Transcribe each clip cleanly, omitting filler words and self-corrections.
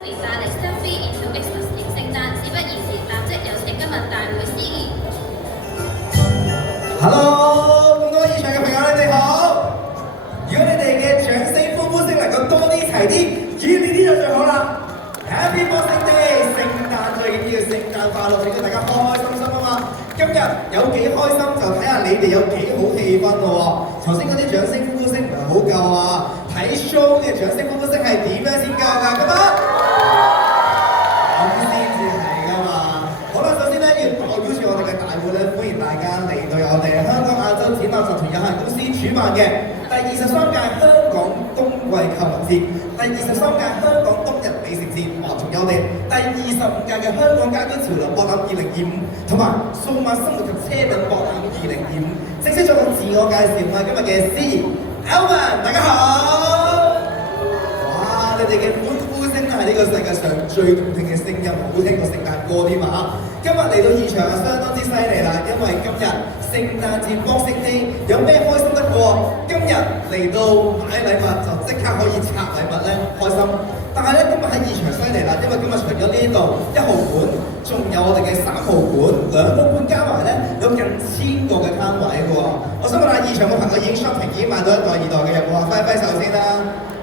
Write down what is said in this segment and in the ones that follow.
Vì帶領 Stuffy into Xmas 迎聖誕，事不宜遲，立即有請今日大會司儀。Hello，咁多現場嘅朋友你哋好。如果你哋嘅掌聲歡呼聲能夠多啲齊啲，熱烈啲就最好啦。Happy Boxing Day，聖誕最緊要聖誕快樂，令到大家開開心心啊嘛。今日有幾開心就睇下你哋有幾好氣氛咯喎。頭先嗰啲掌聲歡呼聲唔係好夠啊，睇 show 嘅掌聲歡呼聲係點樣先夠㗎？咁啊？咁先至係㗎嘛。好啦，首先咧要代表住我哋嘅大會咧，歡迎大家嚟到我哋香港亞洲展覽集團有限公司主辦嘅第23屆香港冬季購物節、第23屆香港冬日美食節，仲有我哋第25屆嘅香港家居潮流博覽2025，同埋數碼生活及車品博覽2025。正式做個自我介紹，我係今日嘅司儀 Alvin， 大家好。哇！你哋嘅歡呼聲係呢個世界上最動聽嘅聲音，好聽過聖誕歌添啊！今日嚟到現場啊，相當之犀利啦，因為今日聖誕節 Boxing Day，有咩開心得過？今日嚟到買禮物就即刻可以拆禮物咧，開心。但係咧，今日喺現場犀利啦，因為今日除咗呢度1號館，仲有我哋嘅3號館、2號館加埋咧，有近1000個嘅攤位嘅喎。我想問下現場嘅朋友已經 shopping 已經買到1代2代嘅有冇啊？揮揮手先啦！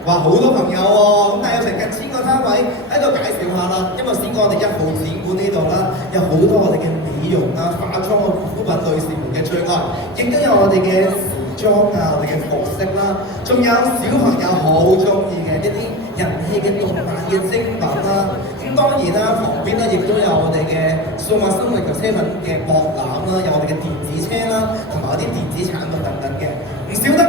哇，好多朋友喎，咁但係有成近1000個攤位喺度介紹下啦。因為先講我哋1號展館呢度啦，有好多我哋嘅美容啊、化妝嘅護膚品女士們嘅最愛，亦都有我哋嘅時裝啊、我哋嘅服飾啦，仲有小朋友好中意嘅一啲人氣嘅動漫嘅精品啦。咁當然啦，旁邊咧亦都有我哋嘅數碼生活及車品嘅博覽啦，有我哋嘅電子車啦，同埋一啲電子產品等等嘅。唔少得，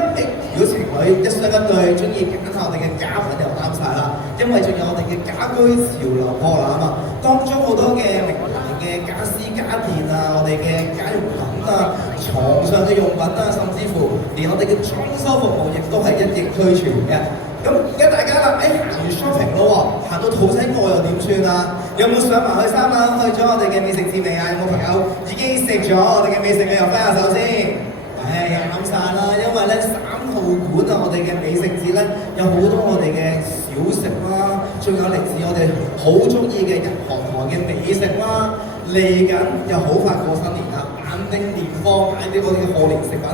如果情侶一雙一對，中意揀下我哋嘅家品又啱晒啦，因為仲有我哋嘅家居潮流博覽啊，當中好多嘅名牌嘅家私家電啊，我哋嘅家用品啊，床上嘅用品啊，甚至乎連我哋嘅裝修服務亦都係一應俱全嘅。咁而家大家啦，行完 shopping 咯喎，行到肚仔餓又點算啊？有冇上埋去3樓去咗我哋嘅美食節未啊？有冇朋友已經食咗我哋嘅美食嘅又揮下手先？啱晒啦，因為咧3號館啊，我哋嘅美食節咧有好多我哋嘅小食啦，仲有嚟自我哋好中意嘅日韓台嘅美食啦。嚟緊又好快過新年啦，眼定年貨，買啲我哋嘅賀年食品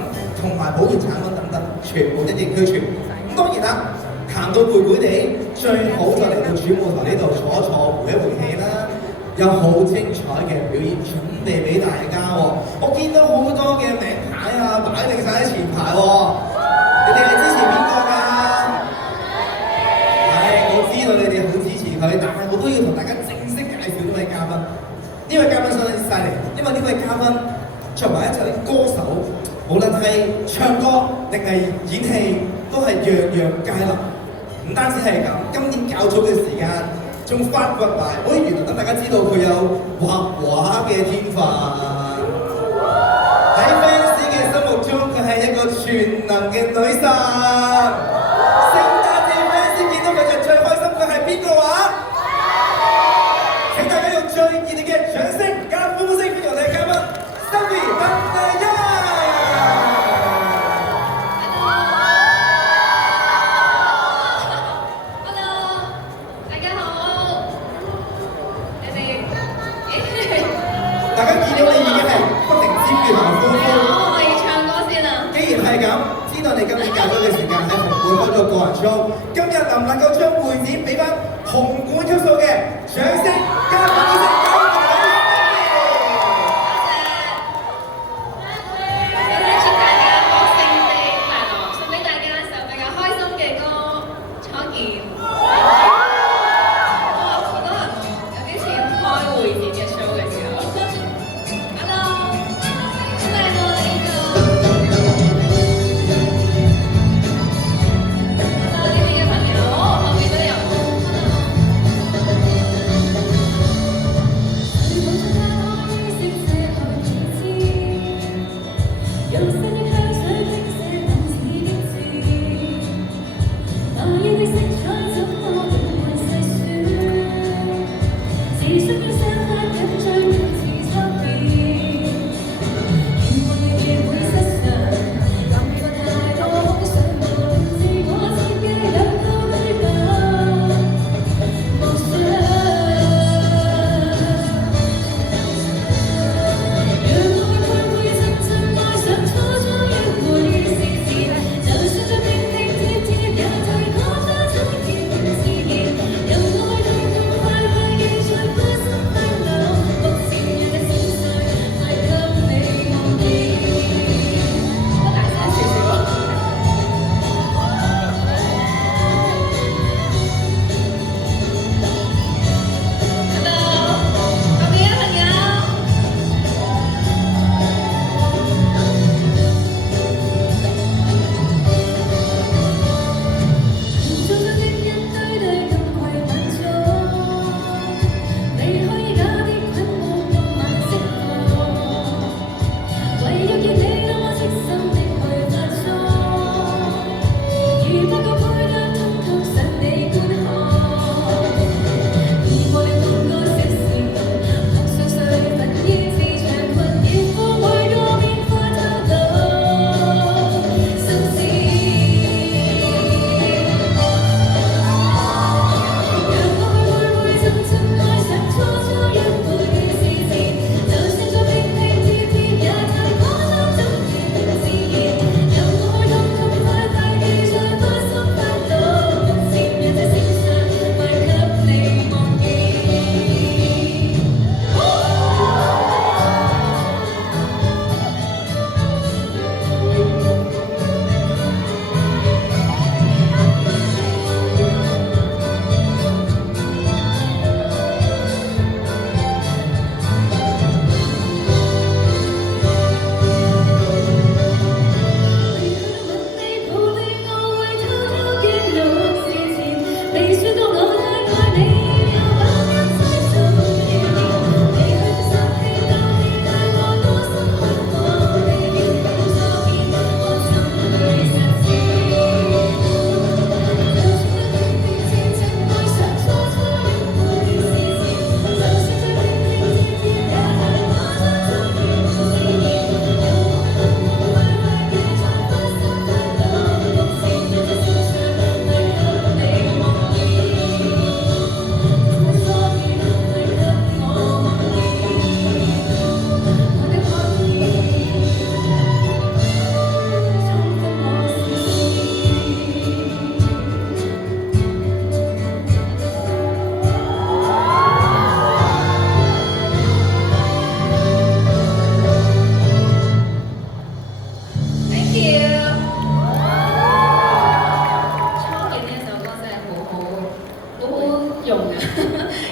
同埋保健產品等等，全部一應俱全。咁當然啦，行到攰攰地，最好就嚟到主舞台呢度坐一坐，回一回氣啦。有好精彩嘅表演準備俾大家喎，我見到好多嘅名牌啊擺定晒喺前排喎，你哋係支持邊個㗎？我知道你哋好支持佢，但係我都要同大家正式介紹呢位嘉賓。呢位嘉賓相當之犀利，因為呢位嘉賓作為一位歌手，無論係唱歌定係演戲，都係樣樣皆能。唔單止係咁，今年較早嘅時間，仲發掘埋，原來等大家知道佢有畫畫嘅天分。喺 fans 嘅心目中，佢係一個全能嘅女神。聖誕節 fans 見到佢就最開心，佢係邊個話？請大家用最熱烈嘅掌聲加歡呼聲歡迎我哋嘅嘉賓 Stuffy 鄧麗欣。大家見到你已經係不停尖叫同歡呼。我要唱歌先啊！既然係咁，知道你今年較早嘅時間喺紅館開咗個人 show， 今日能唔能夠將會展俾翻紅館級數嘅掌聲加歡呼聲加歡呼聲？首先祝大家 Boxing Day 快樂，送俾大家一首比較開心嘅歌《初見》。好多人有啲似開會展嘅 show 嘅時候。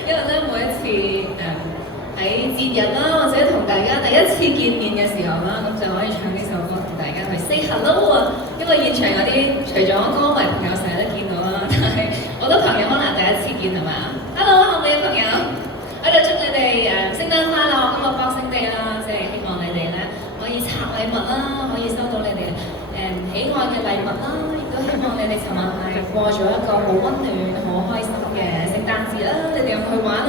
因為咧每一次喺節日啦，或者同大家第一次見面嘅時候啦，咁就可以唱呢首歌同大家去 say hello 啊！因為現場有啲除咗歌迷朋友成日都見到啦，但係好多朋友可能第一次見係咪啊 ？Hello， 後面嘅朋友，喺度祝你哋聖誕快樂，今日 Boxing Day 啦，即係希望你哋咧可以拆禮物啦，可以收到你哋喜愛嘅禮物啦，亦都希望你哋尋日係過咗一個好溫暖、好開心嘅聖誕節啦！你哋有冇去玩啊？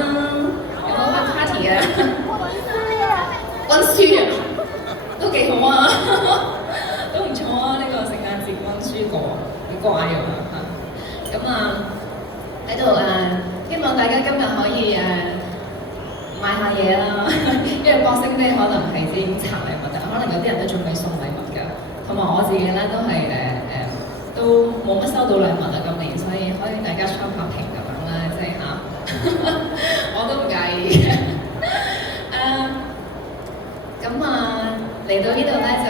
有冇開 party 啊？溫書啊，都幾好啊，都唔錯啊！呢、個聖誕節溫書過幾乖咁啊嚇！咁啊喺度希望大家今日可以買下嘢啦，因為 Boxing Day 可能係已經拆禮物，但可能有啲人都仲未送禮物㗎。同埋我自己咧都係都冇乜收到禮物啊今年，所以可以大家參考評咁樣啦，即係嚇，我都唔介意嘅。咁嚟到呢度咧就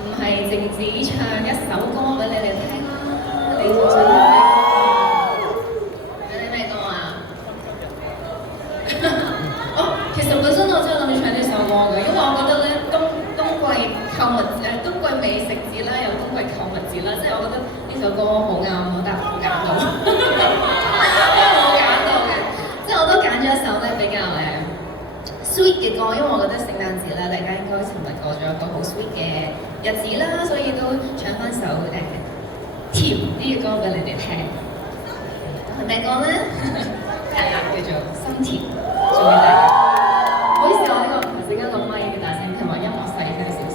唔係淨止唱一首歌俾你哋聽啦，你仲想聽咩歌啊？有啲咩歌啊？哦，其實本身我真係諗住唱呢首歌嘅，因為我覺得咧冬季購物冬季美食節啦，有冬季購物節啦，即係我覺得呢首歌好啱我，但係冇揀到，因為冇揀到嘅，即係我都揀咗一首咧比較sweet 嘅歌，因為我覺得聖誕節咧，大家應該尋日過咗一個好 sweet 嘅日子啦，所以都唱翻首甜啲嘅歌俾你哋聽。係咩歌咧？係啦，叫做心甜，送俾大家。唔好意思，我呢個頭先間個咪幾大聲，同埋音樂細聲少少。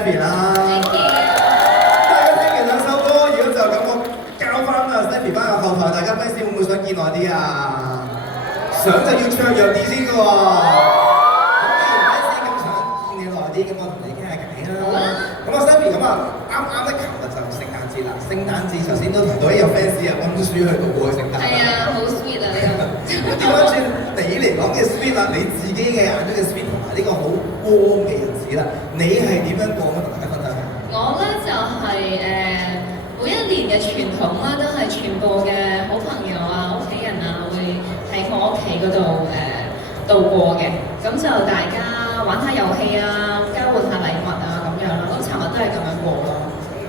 Stephy 啦。 Thank you。大家聽完兩首歌，如果就咁我交翻啊 Stephy 翻去後台，大家 fans 會唔會想見耐啲啊？想就要唱弱啲先嘅喎。咁既然 fans 咁想見你耐啲，咁我同你傾下偈啦。咁啊 Stephy 咁啊，啱咧，琴日就聖誕節啦。聖誕節頭先都同到有 fans 啊溫書去度過聖誕。係啊，好 sweet 啊呢個。點翻轉你嚟講嘅 sweet 啦，你自己嘅眼中嘅 sweet 同埋呢個好 warm 嘅日子啦，你係點樣過咧？同大家分享下。我咧就係、每一年嘅傳統啦，都係全部嘅好朋友啊、屋企人啊，會喺我屋企嗰度度過嘅。咁就大家玩下遊戲啊，交換下禮物啊咁樣啦。咁尋日都係咁樣過咯。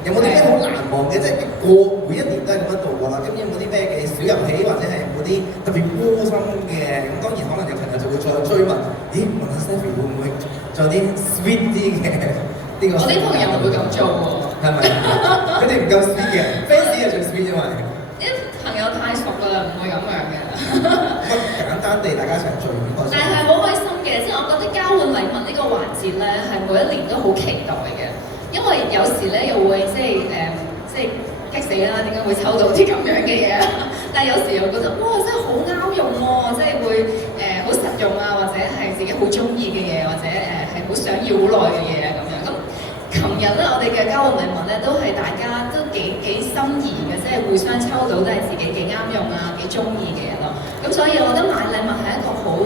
有冇啲咩好難忘嘅？即係過每一年都係咁樣度過啦。咁有冇啲咩嘅小遊戲，或者係有冇啲特別窩心嘅？咁當然可能有朋友就會再追問，咦？問下 Stephy 會唔會做啲 sweet 啲嘅呢個？我啲朋友唔會咁做喎。係咪？佢哋唔夠 sweet 嘅 fans 係最 sweet 因為。啲朋友太熟啦，唔會咁樣嘅。咁簡單地大家一齊聚會開心。但係好開心嘅，即係我覺得交換禮物呢個環節咧，係每一年都好期待嘅。因為有時咧又會即係激死啦，點解會抽到啲咁樣嘅嘢？但係有時又覺得哇，真係好啱用喎，即係會好實用啊，或者係自己好中意嘅嘢，或者係好想要好耐嘅嘢啊咁樣。咁琴日咧，我哋嘅交換禮物咧，都係大家都幾心儀嘅，即係互相抽到都係自己幾啱用啊、幾中意嘅嘢咯。咁所以我覺得買禮物係一個好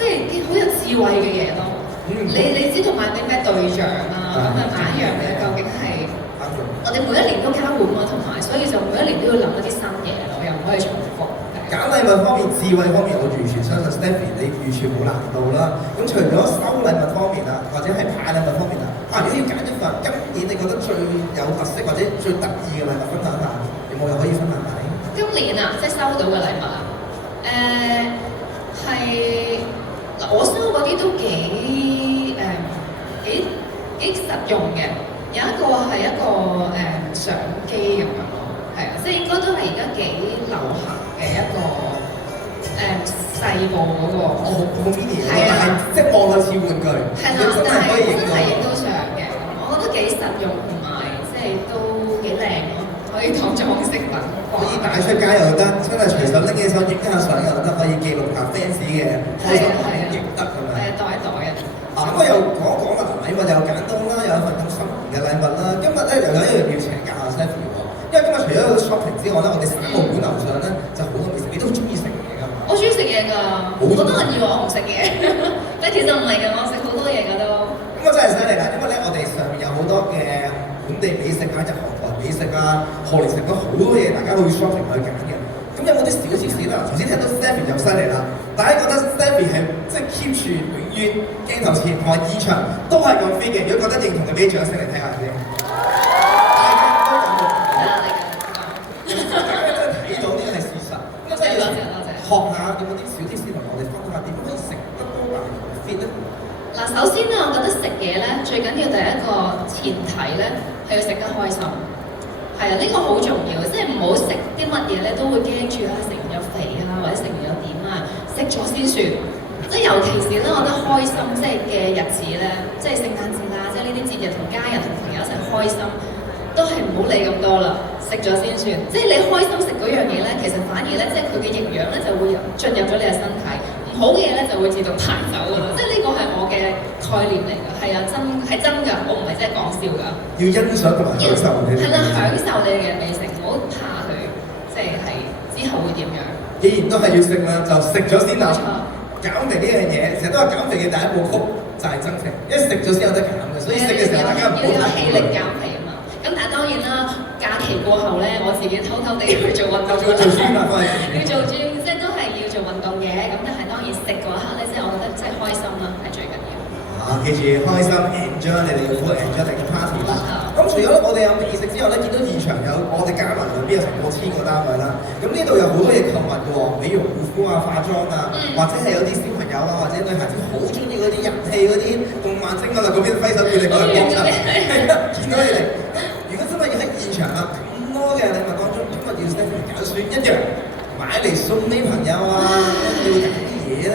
即係好有智慧嘅嘢咯。你知道買啲咩對象啊？咁買一樣嘢究竟係我哋每一年都交換啊，同埋所以就每一年都要諗一啲新嘢咯，又唔可以重複。揀禮物方面、智慧方面，我完全相信 Stephy 你完全冇難度啦。咁除咗收禮物方面啊，或者係派禮物方面啊，如果要揀一份今年你覺得最有特色或者最得意嘅禮物分享下，有冇又可以分享下？今年啊，即係收到嘅禮物啊，係我收嗰啲都幾實用嘅。有一個係一個相機咁樣咯，係啊，即係應該都係而家幾流行嘅一個細部嗰個。好 mini 係啊，即係望落似玩具，係啦，但係真係影到相嘅，我覺得幾實用同埋即係都幾靚咯，可以當裝飾品。可以帶出街又得，真係隨手拎起手影下相又得，可以記錄下 fans 嘅開心亦得咁樣。係啊，袋一袋啊。咁我又講啦，禮物又揀到啦，有一份咁心儀嘅禮物啦。今日咧又有一樣要請教下 Stephy 喎，因為今日除咗 shopping 之外咧，我哋3號館樓上咧就好多美食，你都中意食嘢㗎嘛？我中意食嘢㗎，好多人以為我唔食嘢，但其實唔係㗎，我食好多嘢㗎都。咁我真係犀利啦，因為咧我哋上面有好多嘅本地美食啊、日韓台美食啊、賀年食咗好多嘢，大家都會 shopping 去揀嘅。咁有冇啲小貼士咧？頭先聽到 Stephy 就犀利啦，大家覺得 Stephy 係即係 keep 住永遠鏡頭前同埋現場都係咁 fit 嘅，如果覺得認同嘅俾掌聲嚟聽下先。大家都咁認同。大家真係睇到呢個係事實。咁真係要學下有冇啲小貼士同我哋分享下點可以食得多但係 fit 咧？嗱，首先咧，我覺得食嘢咧最緊要第一個前提咧係要食得開心。係啊，呢個好重要，即係唔好食啲乜嘢咧都會驚住啊，食完又肥啊，或者食完又點啊，食咗先算。即係尤其是咧，我覺得開心即係嘅日子咧，即係聖誕節啦，即係呢啲節日同家人同朋友一齊開心，都係唔好理咁多啦，食咗先算。即係你開心食嗰樣嘢咧，其實反而咧，即係佢嘅營養咧就會進入咗你嘅身體，唔好嘅嘢咧就會自動排走㗎啦。即係呢個係我嘅概念嚟㗎，係啊，真㗎，我唔係真係講笑㗎。要欣賞同埋享受你。係啦，享受你嘅美食，唔好怕佢，即係之後會點樣。既然都係要食啦，就食咗先啦。冇錯。減肥呢樣嘢，成日都話減肥嘅第一部曲就係增肥，因為食咗先有得減嘅，所以食嘅時候大家唔好要有氣力減肥啊嘛。咁但係當然啦，假期過後咧，我自己偷偷地去做運動，做 gym 啊，要做 gym，即係都係要做運動嘅。咁但係當然食嗰一刻咧，即係我覺得即係開心啦，係最緊要。記住開心 enjoy 你哋嘅 enjoy 你嘅 party 啦。咁除咗我哋有美食之外咧，見到現場有我哋加埋兩邊有成過千個單位啦。咁呢度有好多嘢購物嘅喎，美容護膚啊、化妝啊，或者係有啲小朋友啊，或者女孩子好中意嗰啲人氣嗰啲動漫精啊，嗰邊揮手叫你過嚟幫襯。見到你哋，如果真係要喺現場啊咁多嘅禮物當中，今日要 Stephy 揀選一樣買嚟送啲朋友啊，要揀啲嘢咧？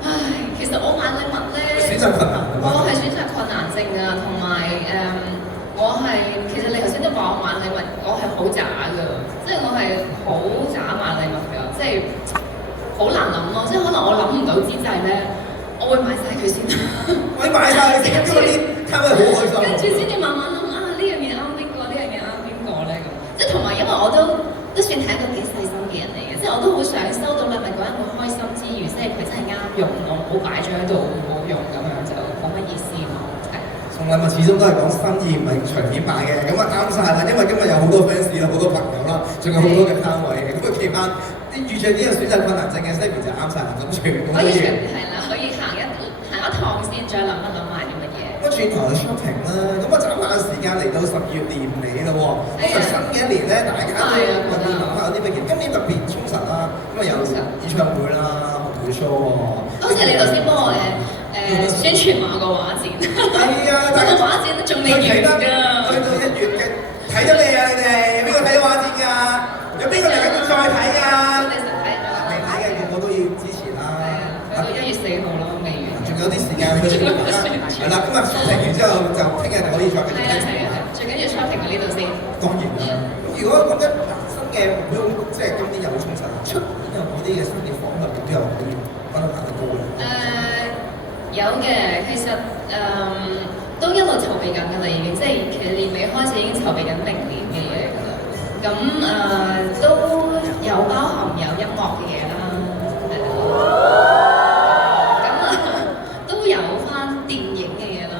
唉，其實我買禮物咧，選擇困難。我係選擇困難症啊，同埋買晒佢先，因為啲攤位好開心。跟住先至慢慢諗啊，呢樣嘢啱邊個，呢樣嘢啱邊個咧咁。即係同埋因為我都算係一個幾細心嘅人嚟嘅，即係我都好想收到禮物嗰人會開心之餘，即係佢真係啱用，我唔好擺咗喺度冇用咁樣就冇乜意思嘛。係。送禮物始終都係講心意，唔係隨便買嘅，咁啊啱晒啦，因為今日有好多 fans 啦，好多朋友啦，仲有好多嘅攤位嘅，咁啊期間啲遇著呢個選擇困難症嘅 Stephy 就啱晒啦，咁全部都要。係啦，可以行一趟先，再諗一諗買啲乜嘢。咁轉頭去 shopping 啦，咁啊眨下時間嚟到10月年尾啦喎，咁啊新嘅一年咧，大家都要諗下有啲乜嘢，今年特別充實啦，咁啊有演唱會啦，學會 show 喎。多謝你頭先幫我宣傳馬個畫展。係啊，但係個畫展都仲未完㗎。去到1月嘅，睇咗未啊？你哋有邊個睇咗畫展㗎？有邊個嚟緊要再睇啊？你實睇咗？未睇嘅個個都要支持啦。係啊，去到1月4號咯，未完。仲有啲時間去宣傳啦。係啦，今日 shopping 完之後就聽日就可以再繼續聽。係啊，最緊要 shopping 喺呢度先。當然啦。咁如果講緊新嘅目標，即係今年又會充實，出年有冇啲嘅新嘅訪問目標又可以分得大得高咧？有嘅，其實都一路籌備緊㗎啦，已經即係其實年尾開始已經籌備緊明年嘅嘢㗎啦。咁都有包含有音樂嘅嘢啦，係啦。咁都有翻電影嘅嘢啦。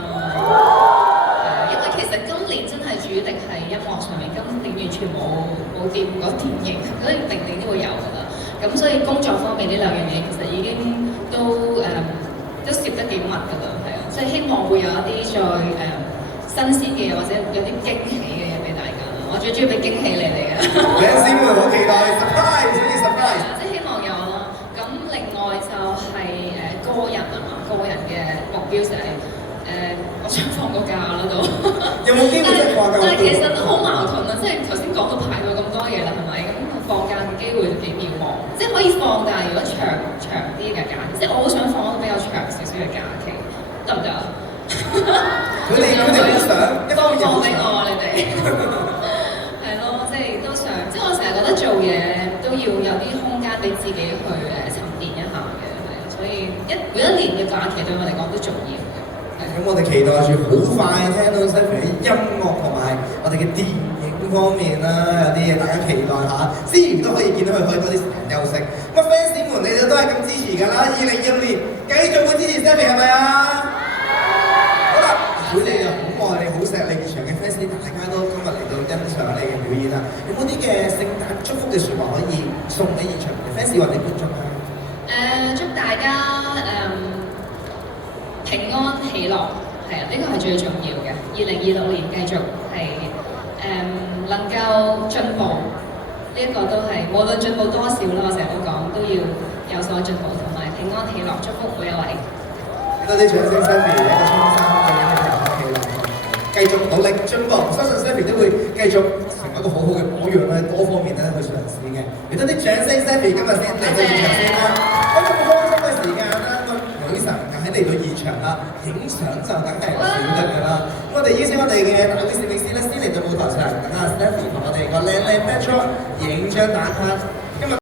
因為其實今年真係主力係音樂上面，今年完全冇掂過電影，所以明年都會有㗎啦。咁所以工作方面呢兩樣嘢其實已經都攝得幾密㗎啦，係啊，所以希望會有一啲再新鮮嘅嘢，或者有啲驚喜嘅嘢俾大家。我最中意俾驚喜你哋嘅。fans們好期待 surprise，呢啲 surprise。即係希望有啦。咁另外就係個人啊嘛，個人嘅目標就係我想放個假啦都。有冇機會即係放假？但係其實都好矛盾啊，即係頭先講到排到咁多嘢啦，係咪？咁放假嘅機會都幾渺茫，即係可以放，但係如果長啲嘅假，即係我好想放一個比較長少少嘅假期，得唔得？佢哋好想一方面放俾我你哋，係咯，即係都想，即係我成日覺得做嘢都要有啲空間俾自己去沉澱一下嘅，係啊，所以每一年嘅假期對我嚟講都重要嘅。咁我哋期待住好快聽到 Stephy 喺音樂同埋我哋嘅電影方面啦，有啲嘢大家期待下，之餘都可以見到佢可以多啲時間休息。咁 fans 們你哋都係咁支持㗎啦，2026年繼續會支持 Stephy 係咪啊？好啦，佢哋又好愛你、好錫你現場嘅 fans，大家都今日嚟到欣賞你嘅表演啦。有冇啲嘅聖誕祝福嘅説話可以送俾現場嘅 fans 或者觀眾啊？祝大家平安喜樂，係啊，呢個係最重要嘅。2026年繼續係能夠進步，呢一個都係無論進步多少啦，我成日都講都要有所進步，同埋平安喜樂，祝福每一位。多啲掌聲 Stephy 一個衷心對你嘅平安喜樂，繼續努力進步，相信 Stephy 都會繼續成為一個好好嘅榜樣咧，多方面咧去嘗試嘅。俾多啲掌聲 Stephy 今日先嚟到現場先啦，咁咁開心嘅時間啦，女神梗係嚟到現場啦，影相就梗係唔少得㗎啦。咁我哋邀請我哋嘅大會攝影師咧，先嚟到舞台上，等阿 Stephy 同我哋個靚 backdrop 影張打卡。